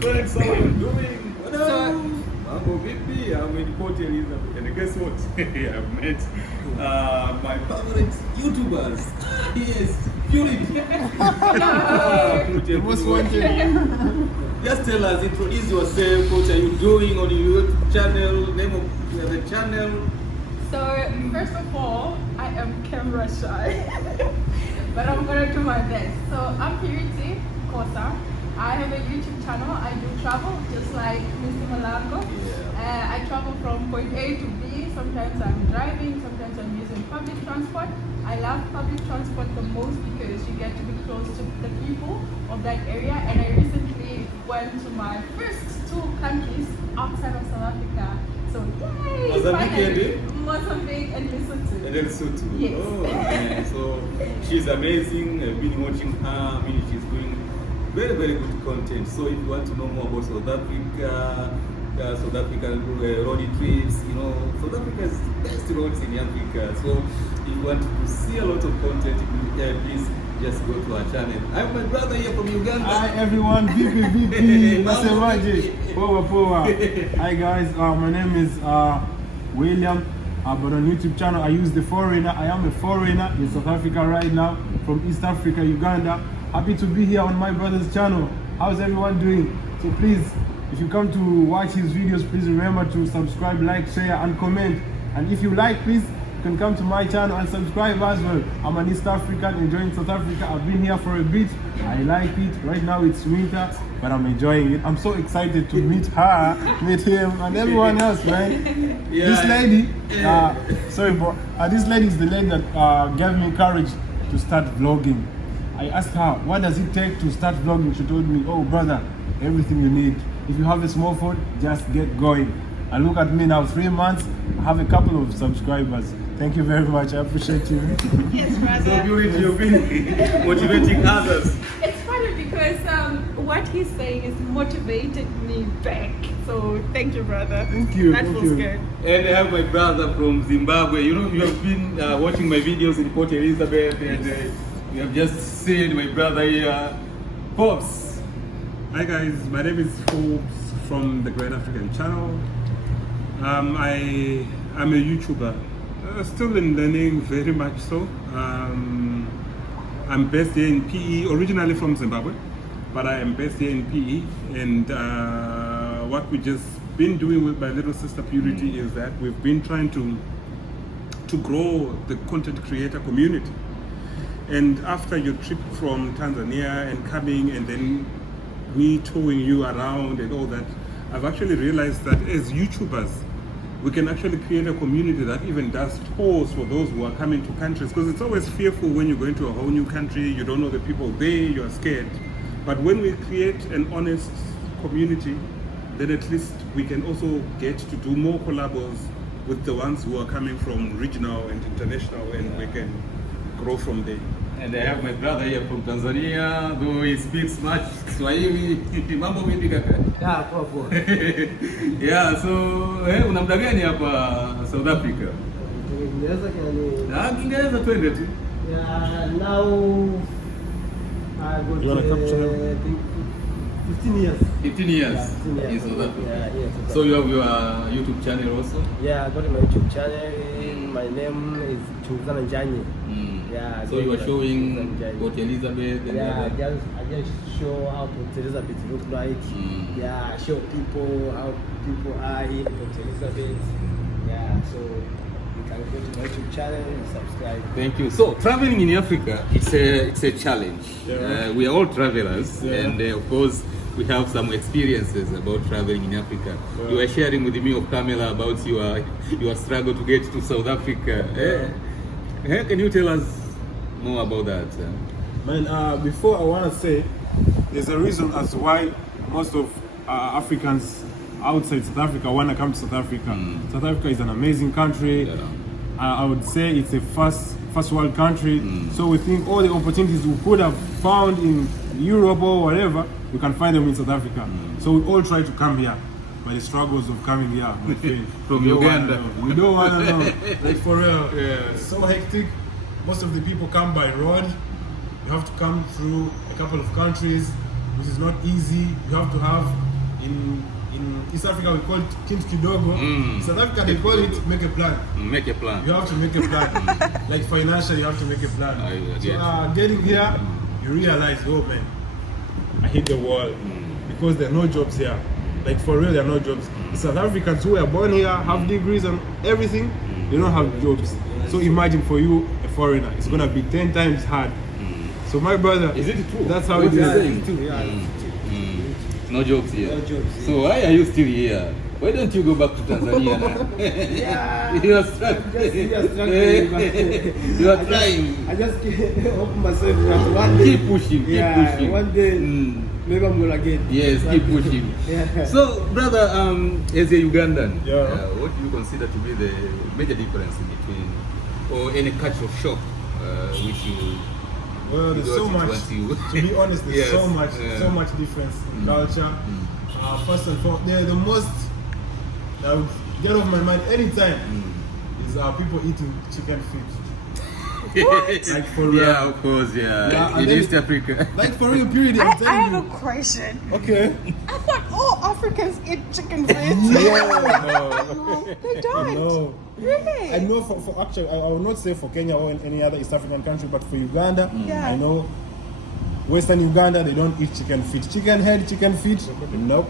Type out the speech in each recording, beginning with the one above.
friends, how are you doing? Hello. Mambo vipi? I'm in Port Elizabeth, and guess what? I've met my favorite YouTubers. Yes, Purity. Most wanted. Just tell us, introduce yourself. What are you doing on your YouTube channel? Name of the channel. So first of all, I am camera shy, but I'm gonna do my best. So I'm Purity Kosa. I have a YouTube channel. I do travel just like Mr. Malango. Yeah. I travel from point A to B. Sometimes I'm driving, sometimes I'm using public transport. I love public transport the most because you get to be close to the people of that area. And I recently went to my first 2 countries outside of South Africa. So yay! Mozambique and Lesotho. And then Lesotho. Yes. Oh, man. So she's amazing. I've been watching her. I mean, she's doing very, very good content. So if you want to know more about South Africa, South African road trips, you know, South Africa is the best roads in Africa. So if you want to see a lot of content, please just go to our channel. I have my brother here from Uganda. Hi everyone, VP, Nasemaje, Powa. Hi guys, my name is William, but on YouTube channel I use THE4REIGNER. I am a foreigner in South Africa right now, from East Africa, Uganda. Happy to be here on my brother's channel. How's everyone doing? So please, if you come to watch his videos, please remember to subscribe, like, share and comment. And if you like, please, you can come to my channel and subscribe as well. I'm an East African enjoying South Africa. I've been here for a bit. I like it. Right now it's winter, but I'm enjoying it. I'm so excited to meet her, meet him, and everyone else, right? Yeah. This lady, this lady is the lady that gave me courage to start vlogging. I asked her, what does it take to start vlogging? She told me, oh brother, everything you need. If you have a small phone, just get going. And look at me now, 3 months, I have a couple of subscribers. Thank you very much, I appreciate you. Yes, brother. So Purity, you've been motivating others. It's funny because what he's saying is motivated me back. So thank you, brother. Thank you. That feels good. And I have my brother from Zimbabwe. You know, you have been watching my videos in Port Elizabeth, and you have just seen my brother here, Pops. Hi guys, my name is Forbes from the Great African Channel. I'm a YouTuber, still in learning very much so. I'm based here in PE, originally from Zimbabwe, but I am based here in PE. And what we just been doing with my little sister Purity is that we've been trying to grow the content creator community. And after your trip from Tanzania and coming and then me towing you around and all that, I've actually realized that as YouTubers, we can actually create a community that even does tours for those who are coming to countries, because it's always fearful when you go into a whole new country, you don't know the people there, you're scared. But when we create an honest community, then at least we can also get to do more collabos with the ones who are coming from regional and international, and we can grow from there. And I have my brother here from Tanzania, though he speaks much Swahili. Mambo vipi kaka? Yeah, poa. Yeah, so una muda gani hapa South Africa? Kiingereza twende tu. Yeah, now I got 15 years. 15 years Yeah, 15 years. in South Africa. Yeah, yes. So you have your YouTube channel also? Yeah, I got my YouTube channel. My name is Gqeberha. Yeah. So you are showing Tanzania. Port Elizabeth and Yeah, other. I just show how Port Elizabeth look like. Yeah, show people how people are in Port Elizabeth. Yeah, so you can go to my YouTube channel and subscribe. Thank you. So traveling in Africa, it's a challenge. Yeah. We are all travelers, Yeah. and of course we have some experiences about traveling in Africa. Yeah. You were sharing with me of Pamela about your struggle to get to South Africa. Can you tell us more about that? Man, before I want to say, there's a reason as to why most of Africans outside South Africa want to come to South Africa. South Africa is an amazing country. Yeah. I would say it's a first world country. So we think all the opportunities we could have found in Europe or whatever, we can find them in South Africa. So we all try to come here. But the struggles of coming here, my friend, From you don't Uganda. wanna know. You don't want to know. Like for real. Yeah. It's so hectic. Most of the people come by road. You have to come through a couple of countries, which is not easy. You have to have in East Africa we call it Kind Kidogo. South Africa they call it make a plan. Make a plan. You have to make a plan. Like financially, you have to make a plan. So getting here, you realize, oh man, I hit the wall because there are no jobs here. Like for real, there are no jobs. South Africans who are born here, have degrees and everything, they don't have jobs. So imagine for you, a foreigner, it's gonna be 10 times hard. So my brother, is it true? That's how it is. No jobs here. No jobs here. So why are you still here? Why don't you go back to Tanzania now? You are struggling. You are trying. I just hope myself that one day. Keep pushing. Keep pushing. One day, maybe I'm gonna get. Yes, keep pushing. So, brother, as a Ugandan, what do you consider to be the major difference in between, or any cultural shock which you? Well, there's so much. To be honest, there's so much difference in culture. First and foremost, the most that would get off my mind anytime is people eating chicken feet. Like for real. Yeah, of course, yeah. In East Africa. Like for real, period. I have a question. Okay. I thought all Africans eat chicken feet. No, They don't. no. Really? I know for actually, I will not say for Kenya or in any other East African country, but for Uganda, Yeah. I know Western Uganda, they don't eat chicken feet. Chicken head, chicken feet, nope.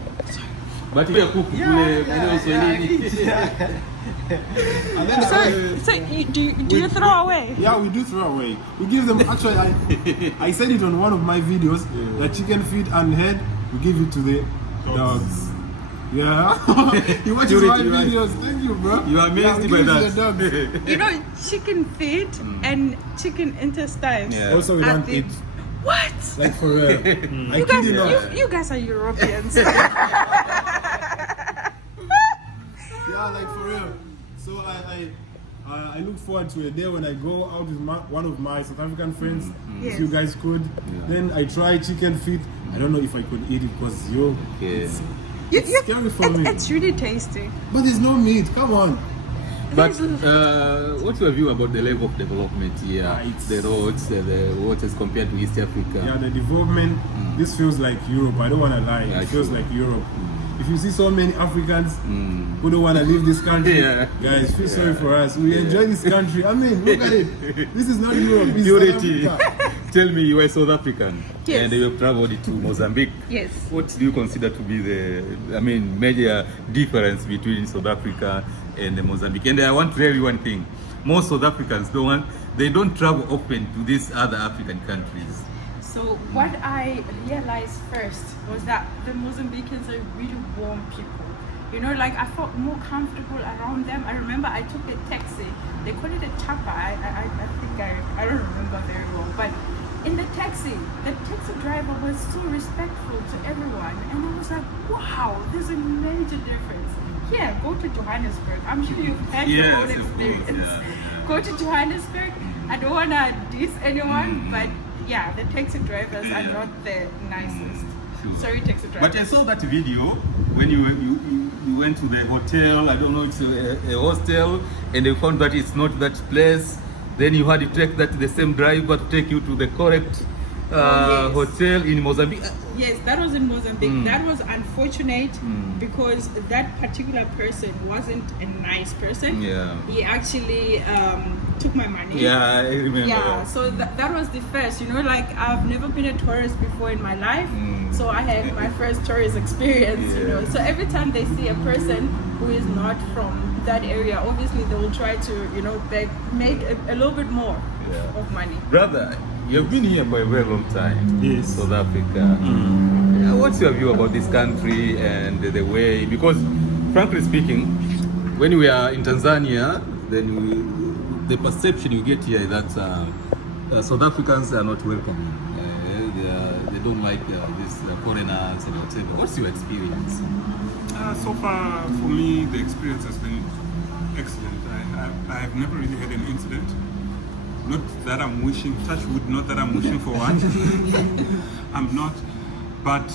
But we are cooking. And then So do you throw away? yeah, we do throw away. We give them, actually, I said it on one of my videos, that chicken feet and head, we give it to the dogs. Yeah. He watches my videos. Thank you, bro. You are amazed by that. You know, chicken feet and chicken intestines. Yeah. Also, we don't eat. What? Like for real. I kid you not. You guys are Europeans. Yeah, like for real. So I look forward to a day when I go out with one of my South African friends, if you guys could. Then I try chicken feet. I don't know if I could eat it because it's scary for me. It's really tasty. But there's no meat. Come on. But what's your view about the level of development here? The roads, the waters compared to East Africa? Yeah, the development, this feels like Europe. I don't want to lie. It feels like Europe. If you see so many Africans who don't want to leave this country, guys, feel sorry for us. We enjoy this country. I mean, look at it. This is not Europe. It's Purity. South Africa. Tell me, you are South African, Yes. and you have traveled to Mozambique. Yes. What do you consider to be the, major difference between South Africa and Mozambique? And I want to tell you one thing: most South Africans they don't travel often to these other African countries. So what I realized first was that the Mozambicans are really warm people. You know, like I felt more comfortable around them. I remember I took a taxi. They call it a chapa. I think I don't remember very well. But in the taxi driver was so respectful to everyone. And I was like, wow, there's a major difference. Yeah, go to Johannesburg. I'm sure you've had your own experience. Go to Johannesburg. I don't want to diss anyone, but yeah, the taxi drivers are not the nicest. Sorry, taxi drivers. But I saw that video when you went to the hotel. I don't know, it's a hostel, and they found that it's not that place. Then you had to take the same driver to take you to the correct hotel in Mozambique. Yes, that was in Mozambique. That was unfortunate because that particular person wasn't a nice person. Yeah. He actually took my money. Yeah, I remember. Yeah, so that was the first. You know, like I've never been a tourist before in my life, so I had my first tourist experience. You know, so every time they see a person who is not from that area, obviously they will try to, make a little bit more of money. Brother, you've been here for a very long time. Yes. South Africa. What's your view about this country and the way? Because, frankly speaking, when we are in Tanzania, then the perception you get here is that South Africans are not welcoming. They don't like these foreigners and whatever. What's your experience? So far, for me, the experience has been excellent. I've never really had an incident. Not that I'm wishing, touch wood, not that I'm wishing for one. I'm not. But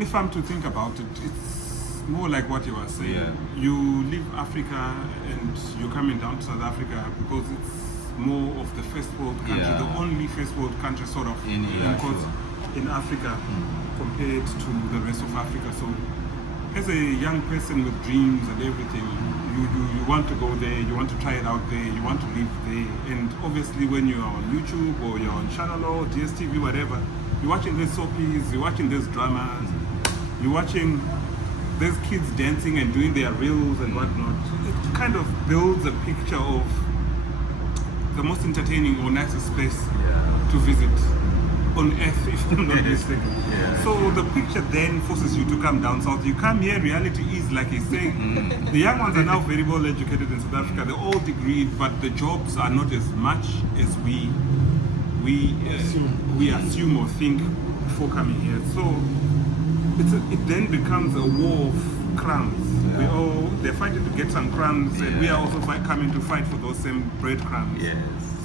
if I'm to think about it, it's more like what you were saying. Yeah. You leave Africa and you're coming down to South Africa because it's more of the first world country, the only first world country sort of in Africa. compared to the rest of Africa. So as a young person with dreams and everything, you want to go there, you want to try it out there, you want to live there. And obviously when you're on YouTube or you're on Channel or DSTV, whatever, you're watching these soapies, you're watching these dramas, you're watching these kids dancing and doing their reels and whatnot. It kind of builds a picture of the most entertaining or nicest place to visit on earth, if I'm not mistaken. So the picture then forces you to come down south. You come here, reality is, like he's saying, the young ones are now very well educated in South Africa. They're all degreed, but the jobs are not as much as we assume or think before coming here. So it then becomes a war of crumbs. They're fighting to get some crumbs, and we are also coming to fight for those same breadcrumbs.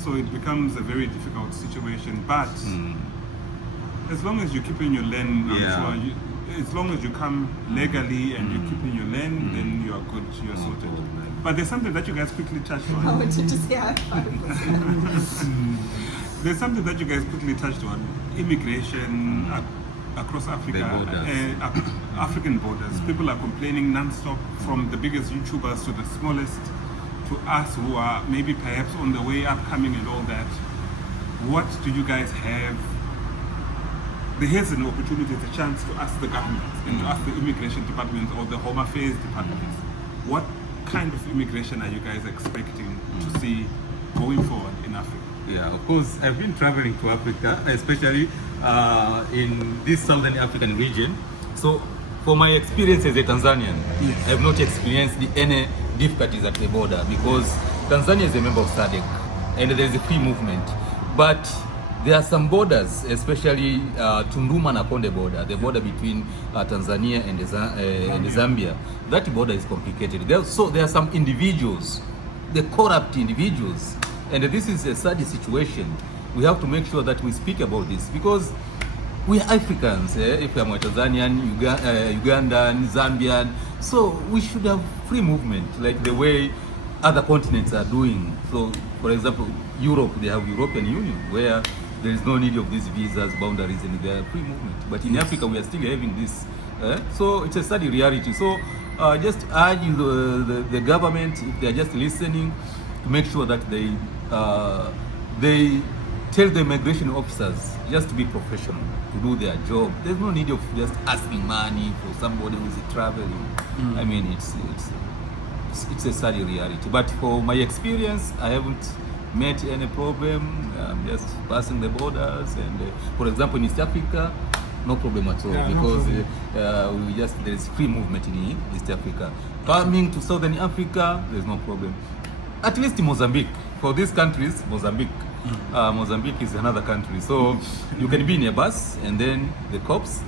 So it becomes a very difficult situation. But as long as you keep in your lane, I'm sure as long as you come legally and you keep in your lane, then you are good, you are sorted. But there's something that you guys quickly touched on. I wanted to say high five. There's something that you guys quickly touched on: immigration across Africa, African borders. People are complaining non-stop, from the biggest YouTubers to the smallest, to us who are maybe perhaps on the way upcoming and all that. What do you guys have? Here's an opportunity, it's a chance to ask the government and to ask the immigration department or the Home Affairs departments, what kind of immigration are you guys expecting to see going forward in Africa? Yeah, of course, I've been traveling to Africa, especially in this Southern African region. So, for my experience as a Tanzanian, I have not experienced any difficulties at the border, because Tanzania is a member of SADC and there is a free movement. But there are some borders, especially Tunduma na Konde border, the border between Tanzania and Zambia. That border is complicated. There are some individuals, the corrupt individuals, and this is a sad situation. We have to make sure that we speak about this, because we are Africans. If I'm a Tanzanian, Ugandan, Zambian, so we should have free movement, like the way other continents are doing. So, for example, Europe, they have European Union, where there is no need of these visas, boundaries, and there are free movement. But in Africa, we are still having this. So it's a sad reality. So just urge the government, if they are just listening, to make sure that they tell the immigration officers just to be professional, to do their job. There's no need of just asking money for somebody who is traveling. I mean, it's a sad reality. But for my experience, I haven't met any problem. I'm just passing the borders, and for example, in East Africa, no problem at all, because there is free movement in East Africa. Coming to Southern Africa, there's no problem. At least in Mozambique. For these countries, Mozambique is another country. So you can be in a bus, and then the cops,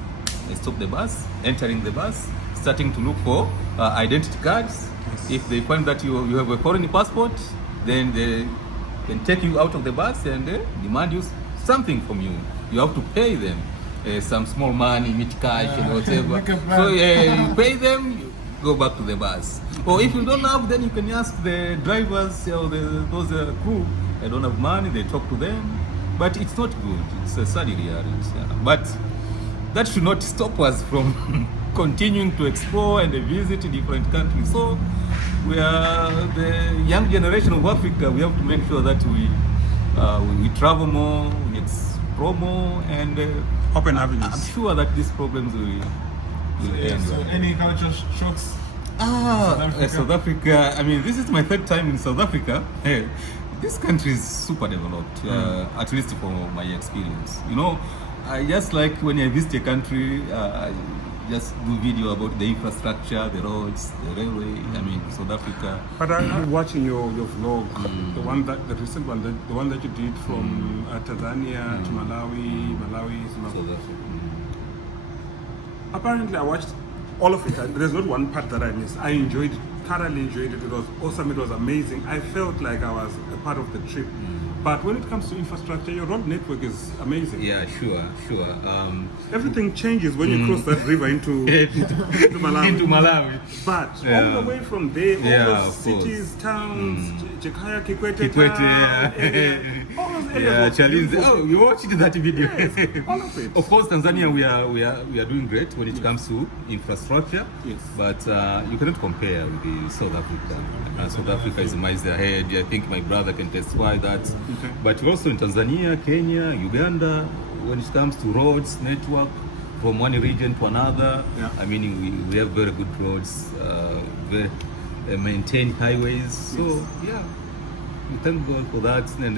they stop the bus, entering the bus, starting to look for identity cards. If they find that you have a foreign passport, then they can take you out of the bus and demand you something from you. You have to pay them some small money, meat cash and whatever. So you pay them, you go back to the bus. Or if you don't have, then you can ask the drivers or those crew. They don't have money, they talk to them. But it's not good. It's a sad reality. But that should not stop us from continuing to explore and visit different countries. So we are the young generation of Africa. We have to make sure that we travel more, we explore more, and open avenues. I'm sure that these problems will end. So any culture shocks? South Africa. I mean, this is my third time in South Africa. This country is super developed, at least for my experience. You know, I just like when I visit a country, I just do video about the infrastructure, the roads, the railway. I mean, South Africa. But I'm watching your vlog, the recent one, the one that you did from Tanzania to Malawi, South Africa. Apparently, I watched all of it. There's not one part that I missed. I thoroughly enjoyed it. It was awesome. It was amazing. I felt like I was a part of the trip. But when it comes to infrastructure, your road network is amazing. Yeah, sure. Everything changes when you cross that river into Malawi. Into Malawi. But all the way from there, all those cities, towns, Gqeberha, Kikwete, all those areas. Chalinze. Oh, you watched that video. Yes, all of it. Of course, Tanzania, we are doing great when it comes to infrastructure. Yes. But you cannot compare with the South Africa. South Africa is miles ahead. I think my brother can testify that. Okay. But also in Tanzania, Kenya, Uganda, when it comes to roads network from one region to another, Yeah. I mean we have very good roads, very maintained highways. So yeah, we thank God for that, and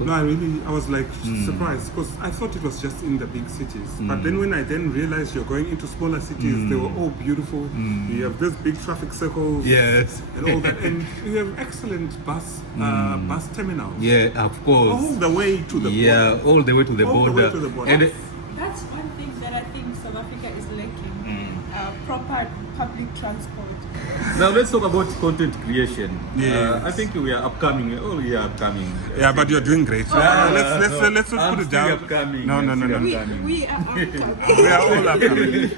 No, I was like surprised because I thought it was just in the big cities. But then when I realized you're going into smaller cities, they were all beautiful. You have this big traffic circles. Yes. And all that, and you have excellent bus terminals. Yeah, of course. All the way to the border. All the way to the All the border. way to the border. And That's one thing that I think South Africa is lacking. Proper public transport. now let's talk about content creation. Yes. I think we are upcoming. Oh, we are upcoming. Yeah, but you're doing great. Let's not I'm put it still down. upcoming. No. We are upcoming. We are all upcoming.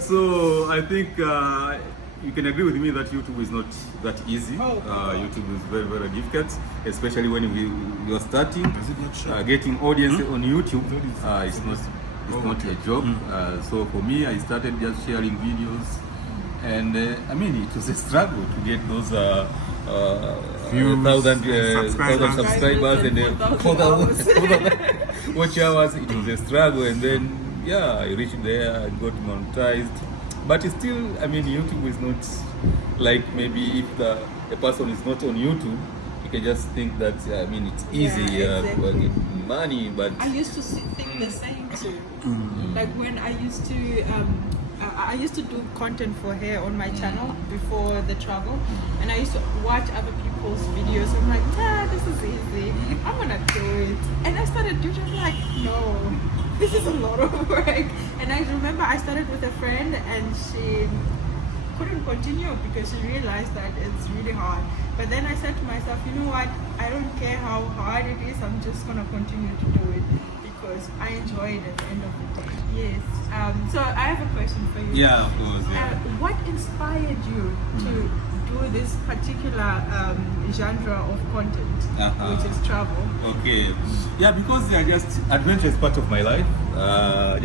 So I think you can agree with me that YouTube is not that easy. YouTube is very, very difficult, especially when we are starting. Getting audience on YouTube, it's not a job. So for me, I started just sharing videos, and I mean it was a struggle to get those Views, thousand subscribers. and 4,000 watch hours. It was a struggle, and then I reached there and got monetized. But it's still, I mean, YouTube is not like maybe if a person is not on YouTube, you can just think that I mean it's easy exactly. to get money, but I used to think the same too. Like when I used to do content for hair on my channel before the travel, and I used to watch other people's videos. I'm like, this is easy. I'm gonna do it. And I started doing it. I'm like, no, this is a lot of work. And I remember I started with a friend, and she couldn't continue because she realized that it's really hard. But then I said to myself, you know what? I don't care how hard it is. I'm just gonna continue to do it because I enjoy it at the end of the day. Yes. So I have a question for you. yeah, of course. What inspired you to do this particular genre of content, which is travel? Okay. Yeah, because adventure is part of my life. I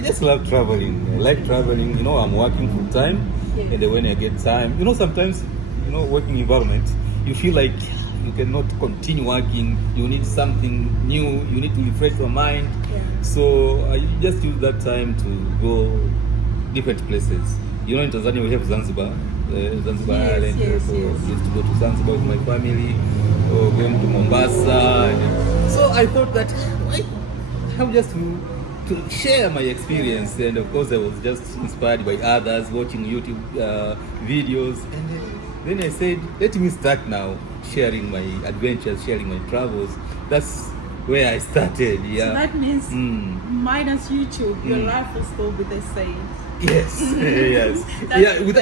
just love traveling. I like traveling. You know, I'm working full time, and then when I get time, you know, sometimes, you know, working environment, you feel like you cannot continue working. You need something new. You need to refresh your mind. Yeah. So I just use that time to go different places. You know, in Tanzania we have Zanzibar, Zanzibar Island. So I used to go to Zanzibar with my family, or going to Mombasa. So I thought that I have just to share my experience, and of course I was just inspired by others watching YouTube videos, and then I said, let me start now sharing my adventures, sharing my travels. That's where I started. So that means minus YouTube, your life will still be the same. Yes, yes,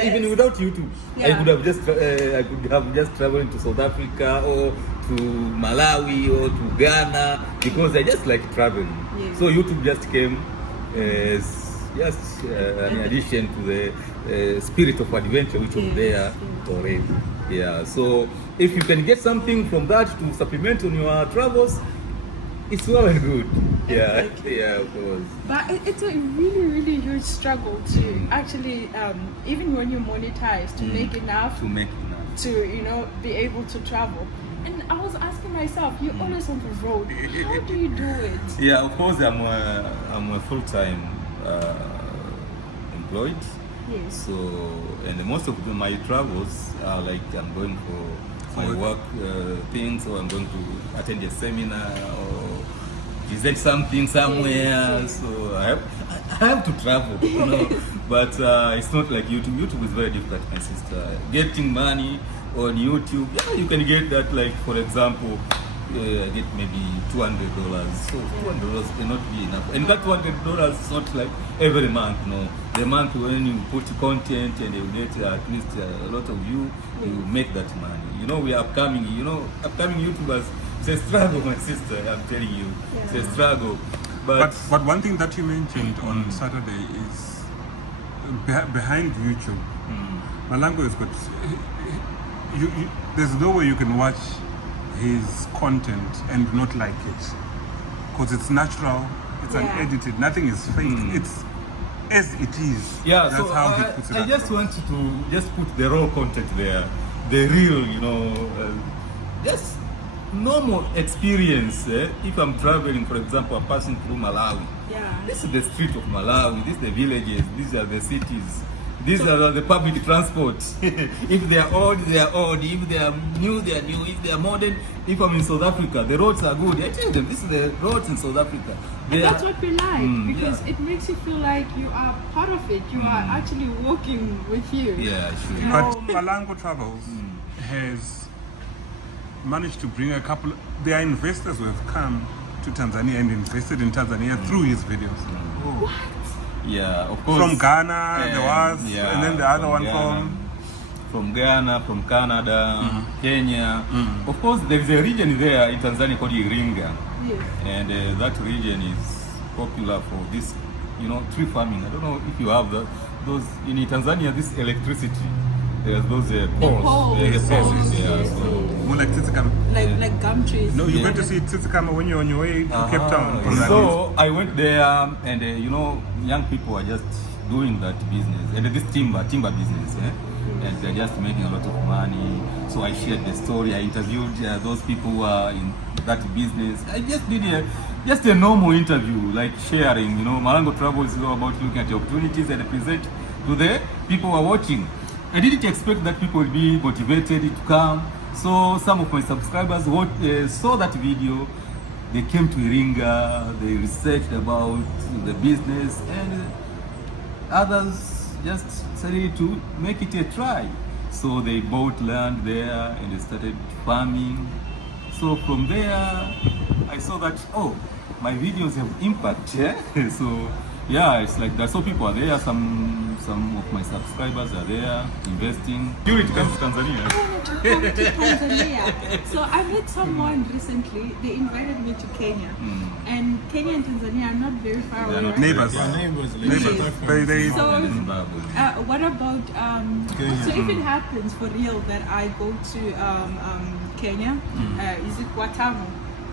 even without YouTube, I could have just traveled to South Africa or to Malawi or to Ghana because I just like traveling. Yes. So YouTube just came as just an addition to the spirit of adventure which was there already. Yeah. So if you can get something from that to supplement on your travels, it's well and good. Yeah, Exactly. yeah, of course. But it's a really, really huge struggle to actually, even when you monetize, to make enough to, you know, be able to travel. And I was asking myself, you're always on the road. How do you do it? Yeah, of course, I'm a full-time employed. Yes. So, and most of my travels are like I'm going for my work things, or I'm going to attend a seminar or present something somewhere. So I have to travel, you know. But it's not like YouTube. YouTube is very difficult, my sister. Getting money on YouTube, yeah, you can get that. Like for example, get maybe $200. So $200 cannot be enough. And that $200 is not like every month, no. The month when you put content and you get at least a lot of views, you make that money. You know, we are upcoming. You know, upcoming YouTubers, It's a struggle, my sister. I'm telling you, it's a struggle. But one thing that you mentioned on Saturday is behind YouTube, Malango has got. There's no way you can watch his content and not like it, because it's natural, it's unedited, nothing is fake. It's as it is. Yeah, that's so how he puts it. I just want you to just put the raw content there, the real, just normal experience. If I'm traveling, for example, I'm passing through Malawi. Yeah. This is the street of Malawi. These are the villages. These are the cities. These are the public transport. If they are old, they are old. If they are new, they are new. If they are modern, if I'm in South Africa, the roads are good. I tell them, this is the roads in South Africa. That's what we like, because it makes you feel like you are part of it. You are actually walking with you. Yeah, sure. You But know, Malango Travels has managed to bring a couple. There are investors who have come to Tanzania and invested in Tanzania through his videos. what? Yeah, of course. From Ghana, there was, and then the other one from Ghana, from Canada, Kenya. Of course, there is a region there in Tanzania called Iringa, Yes. and that region is popular for this, tree farming. I don't know if you have those in Tanzania. This electricity, there's those poles. poles. There's poles. Yes, Yeah, yes, so. more like Tsitsikama. Like gum trees. No, you're going to see Tsitsikama when you're on your way to Cape Town. from that So I went there, and young people are just doing that business, and this timber business, and they're just making a lot of money. So I shared the story. I interviewed those people who are in that business. I just did a normal interview, like sharing. Malango Travel is all about looking at the opportunities and present to the people who are watching. I didn't expect that people will be motivated to come. So some of my subscribers saw that video. They came to Iringa, they researched about the business, and others just decided to make it a try. So they bought land there and they started farming. So from there, I saw that, my videos have impact. So yeah, it's like that. So people are there, some of my subscribers are there investing. Purity comes to Tanzania. Come to Tanzania. So I met someone recently. They invited me to Kenya, and Kenya and Tanzania are not very far away. Right? neighbors. They So, Zimbabwe. what about so if it happens for real that I go to Kenya, is it Watamu?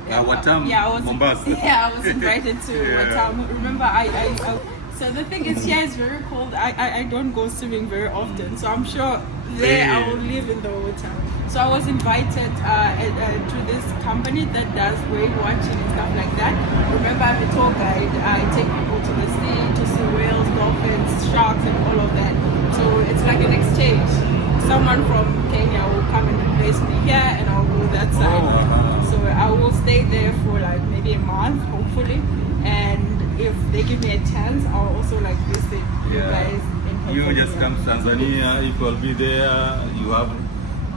Watamu, Yeah, I was. Mombasa. Yeah, I was invited to Watamu. Remember, I. So the thing is, here it's very cold. I don't go swimming very often, so I'm sure there I will live in the water. So I was invited to this company that does whale watching and stuff like that. Remember, I'm a tour guide. I take people to the sea to see whales, dolphins, sharks, and all of that. So it's like an exchange. Someone from Kenya will come and replace me here, and I'll go that side. So I will stay there for like maybe a month, hopefully. And if they give me a chance, I'll also like visit you guys in Tanzania. You just come to Tanzania, if you'll be there, you have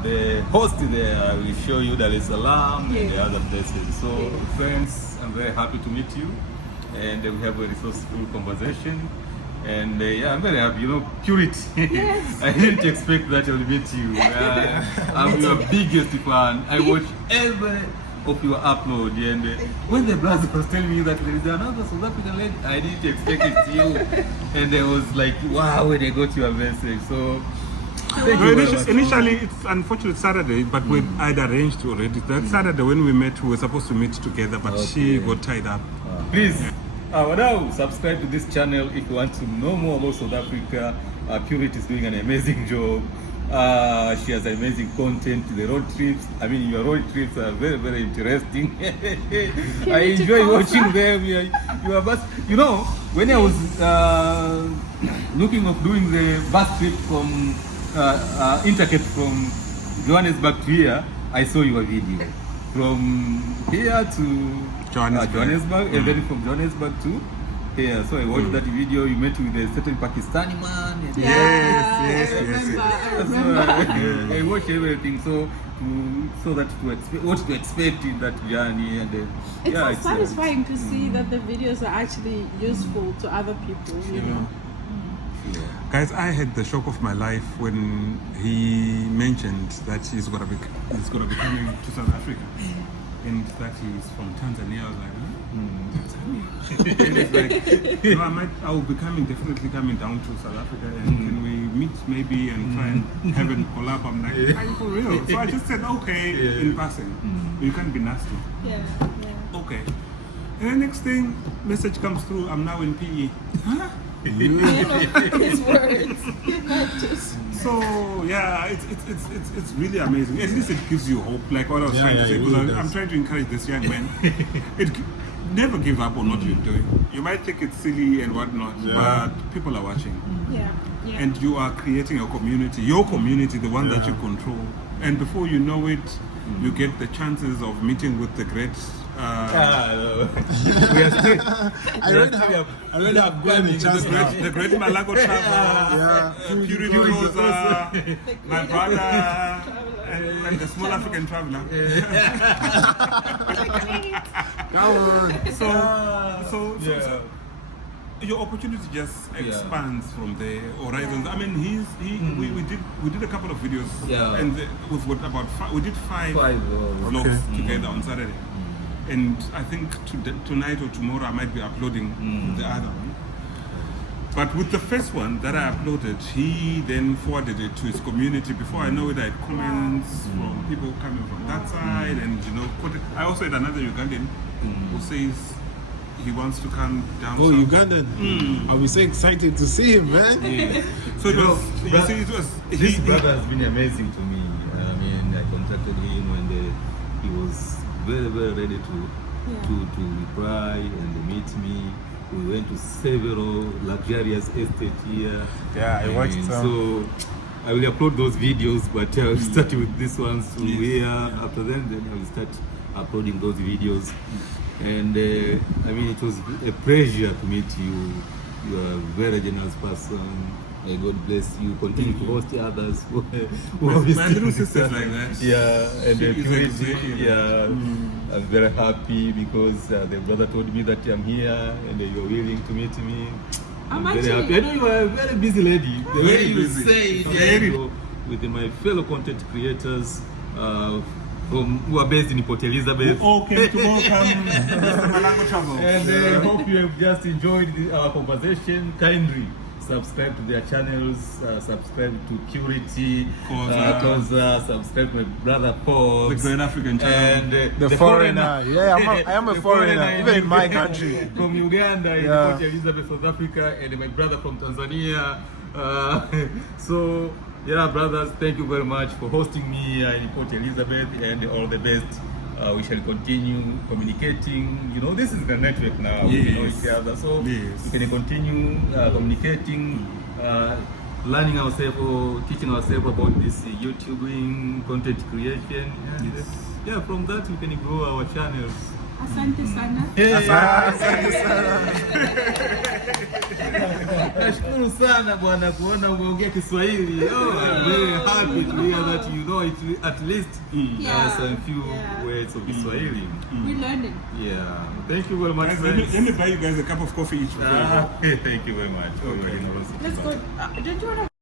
the host there, I will show you Dar es Salaam and the other places. So friends, I'm very happy to meet you, and we have a resourceful conversation. And I'm very happy, Purity. Yes. I didn't expect that I will meet you. I'm your biggest fan. I watch every of your upload, and when the brother was telling me that there is another South African lady, I didn't expect it's you. And I was like, wow, when I got your message. So thank you very much. Initially, it's unfortunate Saturday, but I'd arranged already. That Saturday when we met, we were supposed to meet together, but she got tied up. Please, now subscribe to this channel if you want to know more about South Africa. Purity is doing an amazing job. She has amazing content. The road trips, your road trips are very, very interesting. I enjoy watching them. You are bus. When I was looking of doing the bus trip from Intercape from Johannesburg to here, I saw your video. From here to Johannesburg, and then from Johannesburg to here. So I watched that video. You met with a certain Pakistani man. And I remember. I watched everything. So that what to expect in that journey, and It's so satisfying to see that the videos are actually useful to other people. You know. Guys, I had the shock of my life when he mentioned that he's gonna be coming to South Africa. and that he's from Tanzania. I was like, Tanzania? And it's like, I will be definitely coming down to South Africa, and can we meet maybe and try and have a collab? I'm like, are you for real? So I just said, okay, in passing. You can't be nasty. Yeah. Okay. And the next thing, message comes through, I'm now in PE. Huh? His words. Not just. So yeah, it's really amazing. At least it gives you hope, like what I was trying to say. Because I'm trying to encourage this young man. Never give up on what you're doing. You might think it's silly and whatnot, but people are watching. Yeah. And you are creating a community, your community, the one that you control. And before you know it, you get the chances of meeting with the great. We are still. I already have gotten a chance now. The great Malago travel, Purity Rosa, my brother, and the small African traveler. So your opportunity just expands from the horizons. I mean, we did a couple of videos, and we've got about we did five vlogs together on Saturday. And I think tonight or tomorrow I might be uploading the other one. But with the first one that I uploaded, he then forwarded it to his community. Before I know it, I had comments from people coming from that side, and I also had another Ugandan who says he wants to come down. Oh, Ugandan! I'll be so excited to see him, man. So This brother has been amazing to me. I mean, I contacted him when he was very ready to reply and meet me. We went to several luxurious estates here. Yeah, I watched some. So I will upload those videos, but I'll start with this one here. After then I will start uploading those videos. And I mean, it was a pleasure to meet you. You are a very generous person. May God bless you. Continue to host others. My little sister's like that. Yeah, and Purity, I'm very happy because the brother told me that I'm here and you're willing to meet me. I'm very happy. I know you are a very busy lady. The way you say it, with my fellow content creators who are based in Port Elizabeth. Okay, to welcome Mr. Malago Travel. And I hope you have just enjoyed our conversation. Kindly subscribe to their channels, subscribe to Purity, subscribe to my brother Paul, the Great African Channel, The and the foreigner. Yeah, I am a foreigner, even in my country. From Uganda, in Port Elizabeth, South Africa, and my brother from Tanzania. So, yeah, brothers, thank you very much for hosting me in Port Elizabeth, and all the best. We shall continue communicating. You know, this is the network now. We know each other, so we can continue communicating, learning ourselves or teaching ourselves about this YouTubing, content creation. And from that we can grow our channels. Asante sana. Asante sana. Nashukuru sana bwana kuona umeongea Kiswahili. I'm very happy to hear that you know it, at least some few words of Kiswahili. We're learning. Yeah. Thank you very much. Guys, let me buy you guys a cup of coffee each. Thank you very much. Let's go. Don't you want to